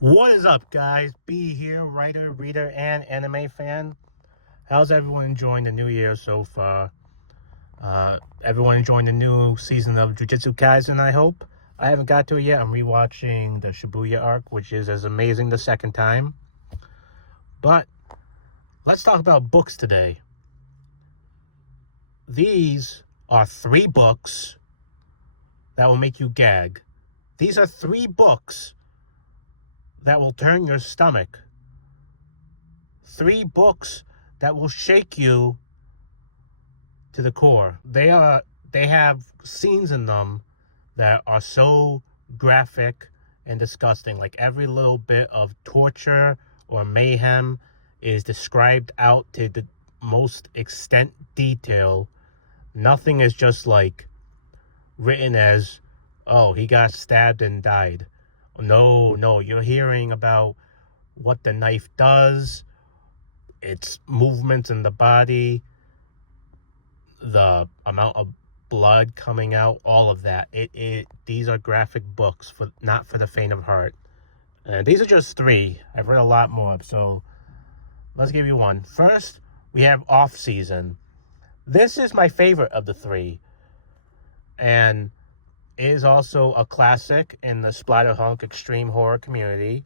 What is up, guys? B here, writer, reader, and anime fan. How's everyone enjoying the new year so far? Everyone enjoying the new season of Jujutsu Kaisen, I hope. I haven't got to it yet. I'm rewatching the Shibuya arc, which is as amazing the second time. But let's talk about books today. These are 3 books that will make you gag. These are 3 books that will turn your stomach. 3 books that will shake you to the core. They have scenes in them that are so graphic and disgusting. Like every little bit of torture or mayhem is described out to the most extent detail. Nothing is just like written as, oh, he got stabbed and died. No, you're hearing about what the knife does, its movements in the body, the amount of blood coming out, all of that. These are graphic books for not for the faint of heart. And these are just 3. I've read a lot more, so let's give you one. First, we have Off Season. This is my favorite of the 3, and it is also a classic in the Splatterhunk extreme horror community.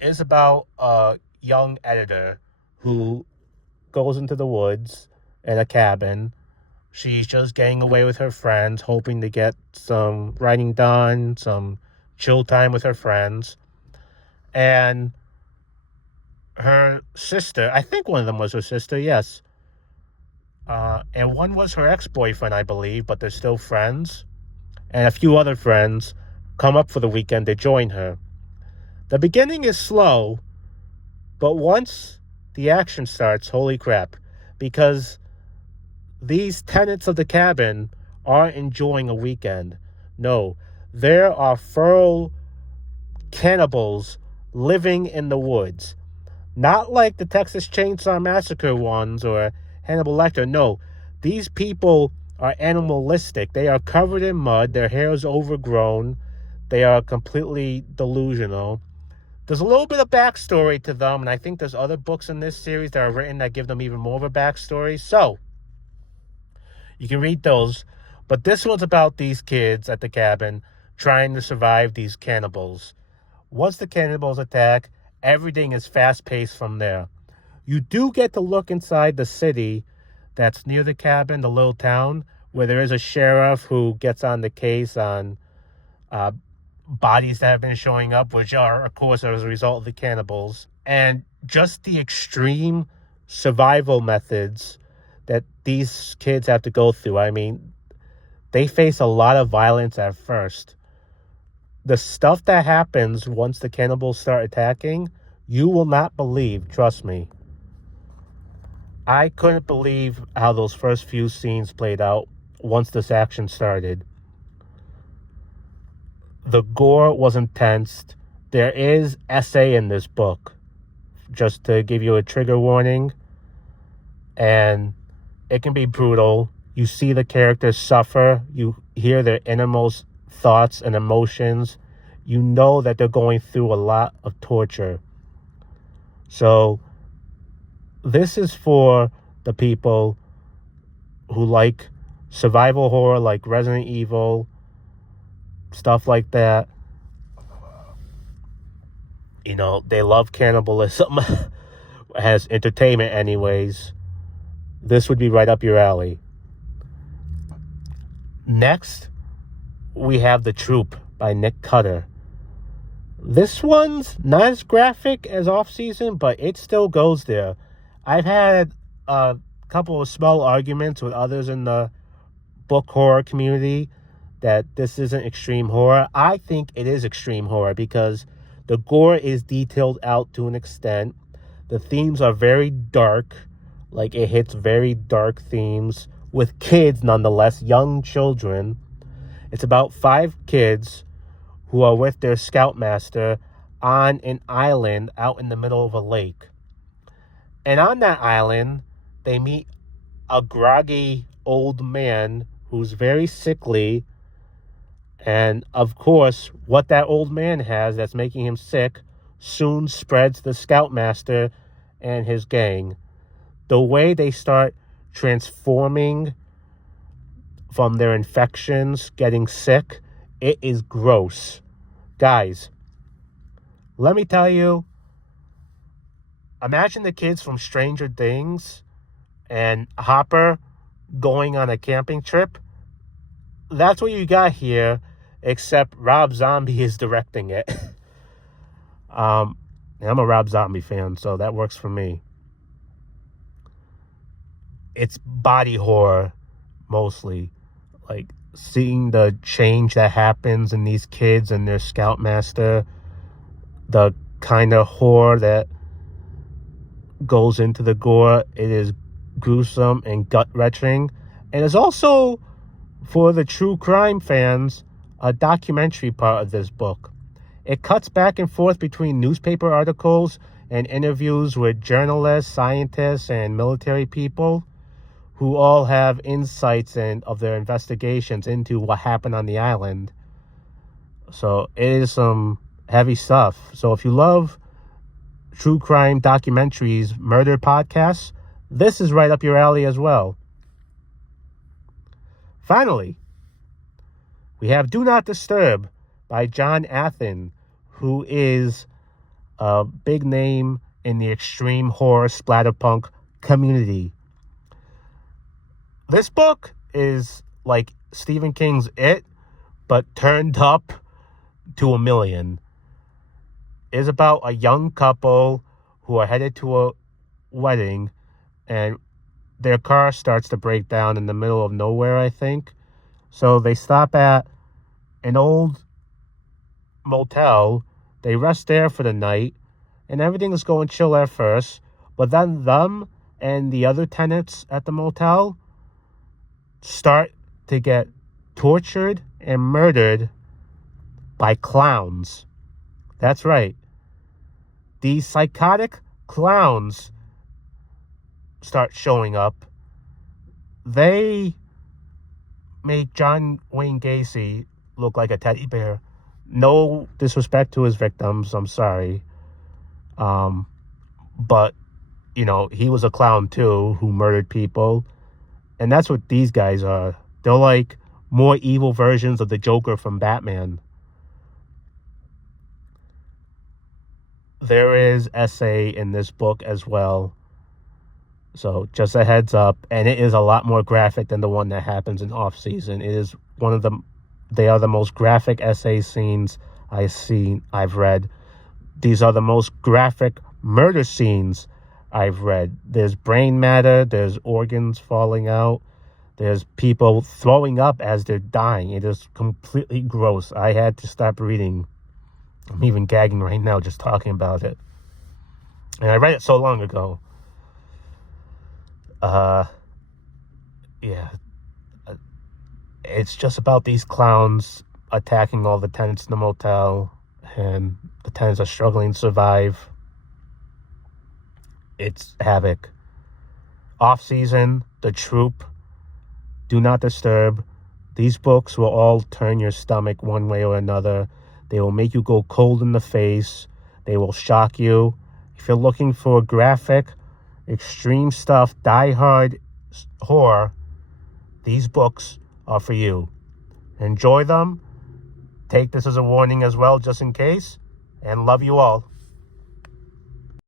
It's about a young editor who goes into the woods in a cabin. She's just getting away with her friends, hoping to get some writing done, some chill time with her friends. And her sister, I think one of them was her sister, yes. And one was her ex-boyfriend, I believe, but they're still friends. And a few other friends come up for the weekend to join her. The beginning is slow, but once the action starts, holy crap, because these tenants of the cabin aren't enjoying a weekend. No, there are feral cannibals living in the woods. Not like the Texas Chainsaw Massacre ones or Hannibal Lecter. No, these people are animalistic. They are covered in mud. Their hair is overgrown. They are completely delusional. There's a little bit of backstory to them, and I think there's other books in this series that are written that give them even more of a backstory. So, you can read those. But this one's about these kids at the cabin trying to survive these cannibals. Once the cannibals attack, everything is fast-paced from there. You do get to look inside the city that's near the cabin, the little town, where there is a sheriff who gets on the case on bodies that have been showing up, which are, of course, as a result of the cannibals. And just the extreme survival methods that these kids have to go through. I mean, they face a lot of violence at first. The stuff that happens once the cannibals start attacking, you will not believe, trust me. I couldn't believe how those first few scenes played out once this action started. The gore was intense. There is essay in this book, just to give you a trigger warning. And it can be brutal. You see the characters suffer. You hear their innermost thoughts and emotions. You know that they're going through a lot of torture. So this is for the people who like survival horror, like Resident Evil, stuff like that. You know, they love cannibalism as entertainment anyways. This would be right up your alley. Next, we have The Troop by Nick Cutter. This one's not as graphic as Off Season, but it still goes there. I've had a couple of small arguments with others in the book horror community that this isn't extreme horror. I think it is extreme horror because the gore is detailed out to an extent. The themes are very dark. Like, it hits very dark themes with kids, nonetheless, young children. It's about 5 kids who are with their scoutmaster on an island out in the middle of a lake. And on that island, they meet a groggy old man who's very sickly And of course, what that old man has that's making him sick soon spreads the Scoutmaster and his gang. The way they start transforming from their infections, getting sick, it is gross. Guys, let me tell you, imagine the kids from Stranger Things and Hopper going on a camping trip. That's what you got here, except Rob Zombie is directing it. I'm a Rob Zombie fan, so that works for me. It's body horror, mostly. Like, seeing the change that happens in these kids and their Scoutmaster, the kind of horror that goes into the gore, it is gruesome and gut-wrenching. And it's also, for the true crime fans, a documentary part of this book. It cuts back and forth between newspaper articles and interviews with journalists, scientists, and military people who all have insights of their investigations into what happened on the island. So it is some heavy stuff. So if you love true crime documentaries, murder podcasts, this is right up your alley as well. Finally, we have Do Not Disturb by John Athen, who is a big name in the extreme horror splatterpunk community. This book is like Stephen King's It, but turned up to 1,000,000. It's about a young couple who are headed to a wedding, and their car starts to break down in the middle of nowhere, I think. So they stop at an old motel. They rest there for the night, and everything is going chill at first. But then them and the other tenants at the motel start to get tortured and murdered by clowns. That's right. These psychotic clowns start showing up. They make John Wayne Gacy look like a teddy bear. No disrespect to his victims, I'm sorry. But, he was a clown too who murdered people. And that's what these guys are. They're like more evil versions of the Joker from Batman. There is essay in this book as well. So just a heads up. And it is a lot more graphic than the one that happens in Off Season. It is they are the most graphic essay scenes I've read. These are the most graphic murder scenes I've read. There's brain matter, there's organs falling out, there's people throwing up as they're dying. It is completely gross. I had to stop reading. I'm even gagging right now just talking about it. And I read it so long ago. Yeah. It's just about these clowns attacking all the tenants in the motel, and the tenants are struggling to survive. It's havoc. Off Season, The Troop, Do Not Disturb. These books will all turn your stomach one way or another. They will make you go cold in the face. They will shock you. If you're looking for graphic, extreme stuff, die-hard horror, these books are for you. Enjoy them. Take this as a warning as well, just in case. And love you all.